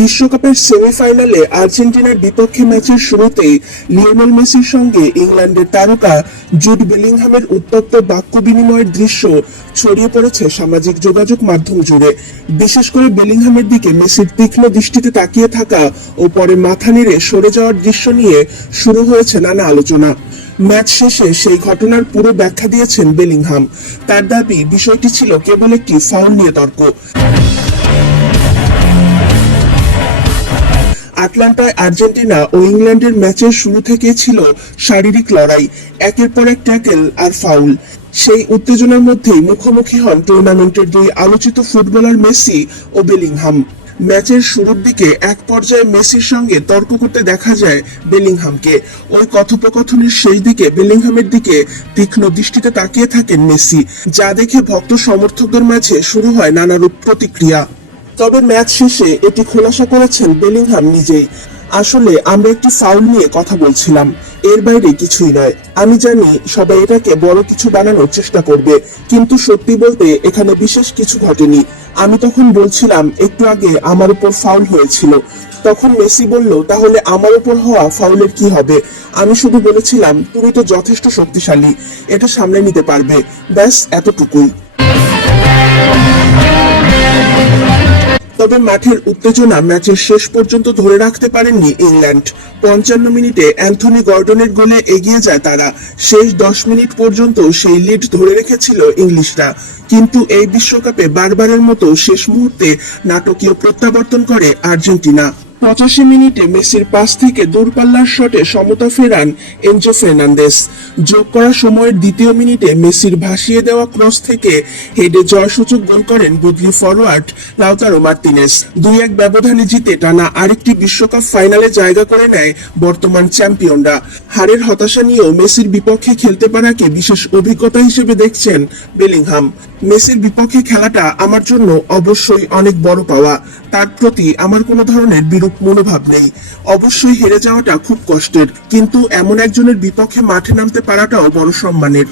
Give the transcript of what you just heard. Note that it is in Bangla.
বিশ্বকাপের সেমিফাইনালে আর্জেন্টিনার বিপক্ষে ম্যাচের শুরুতেই লিওনেল মেসির সঙ্গে ইংল্যান্ডের তারকা জুড বেলিংহামের উত্তপ্ত বাক্য বিনিময়ের দৃশ্য ছড়িয়ে পড়েছে সামাজিক যোগাযোগ মাধ্যম জুড়ে। বিশেষ করে বেলিংহামের দিকে মেসির তীক্ষ্ণ দৃষ্টিতে তাকিয়ে থাকা ও পরে মাথা নেড়ে সরে যাওয়ার দৃশ্য নিয়ে শুরু হয়েছে নানা আলোচনা। ম্যাচ শেষে সেই ঘটনার পুরো ব্যাখ্যা দিয়েছেন বেলিংহাম। তার দাবি, বিষয়টি ছিল কেবল একটি ফাউল নিয়ে তর্ক। আটলান্টায় আর্জেন্টিনা ও ইংল্যান্ডের ম্যাচের শুরু থেকে ছিল শারীরিক লড়াই, একের পর এক ট্যাকেল আর ফাউল। সেই উত্তেজনার মধ্যেই মুখোমুখি হন টুর্নামেন্টের দুই আলোচিত ফুটবলার মেসি ও বেলিংহাম। ম্যাচের শুরুর দিকে এক পর্যায়ে মেসির সঙ্গে তর্ক করতে দেখা যায় বেলিংহামকে। ওই কথোপকথনের শেষ দিকে বেলিংহামের দিকে তীক্ষ্ণ দৃষ্টিতে তাকিয়ে থাকেন মেসি, যা দেখে ভক্ত সমর্থকদের মাঝে শুরু হয় নানারূপ প্রতিক্রিয়া। তবে ম্যাচ শেষে এটি খোলাসা করেছেন বেলিংহাম নিজেই। আসলে আমরা একটি ফাউল নিয়ে কথা বলছিলাম, এর বাইরে কিছুই নয়। আমি জানি সবাই এটাকে বড় কিছু বানানোর চেষ্টা করবে, কিন্তু সত্যি বলতে এখানে বিশেষ কিছু ঘটেনি। আমি তখন বলছিলাম একটু আগে আমার উপর ফাউল হয়েছিল। তখন মেসি বলল, তাহলে আমার উপর হওয়া ফাউলের কি হবে? আমি শুধু বলেছিলাম তুমি তো যথেষ্ট শক্তিশালী, এটা সামলে নিতে পারবে, ব্যাস এতটুকুই। তবে মাঠের উত্তেজনা ম্যাচের শেষ পর্যন্ত ধরে রাখতে পারেননি ইংল্যান্ড। 55 মিনিটে অ্যান্থনি গর্ডনের গোলে এগিয়ে যায় তারা। শেষ 10 মিনিট পর্যন্ত সেই লিড ধরে রেখেছিল ইংলিশরা, কিন্তু এই বিশ্বকাপে বারবারের মতো শেষ মুহূর্তে নাটকীয় প্রত্যাবর্তন করে আর্জেন্টিনা। 85 মিনিটে মেসির পাস থেকে দূরপাল্লার শটে সমতা ফেরান এনজো ফার্নান্দেজ। যোগ করা সময়ের দ্বিতীয় মিনিটে মেসির ভাসিয়ে দেওয়া ক্রস থেকে হেডে জয়সূচক গোল করেন বদলি ফরওয়ার্ড লাউতারো মার্তিনেজ। 2-1 ব্যবধানে জিতে টানা আরেকটি বিশ্বকাপ ফাইনালে জায়গা করে নেয় বর্তমান চ্যাম্পিয়নরা। হারের হতাশা নিয়েও মেসির বিপক্ষে খেলতে পারাকে বিশেষ অভিজ্ঞতা হিসেবে দেখছেন বেলিংহাম। মেসির বিপক্ষে খেলাটা আমার জন্য অবশ্যই অনেক বড় পাওয়া। তার প্রতি আমার কোনো ধরনের বিরূপ মনোভাব নেই। অবশ্যই হেরে যাওয়াটা খুব কষ্টের, কিন্তু এমন একজনের বিপক্ষে মাঠে নামতে পারাটাও বড় সম্মানের।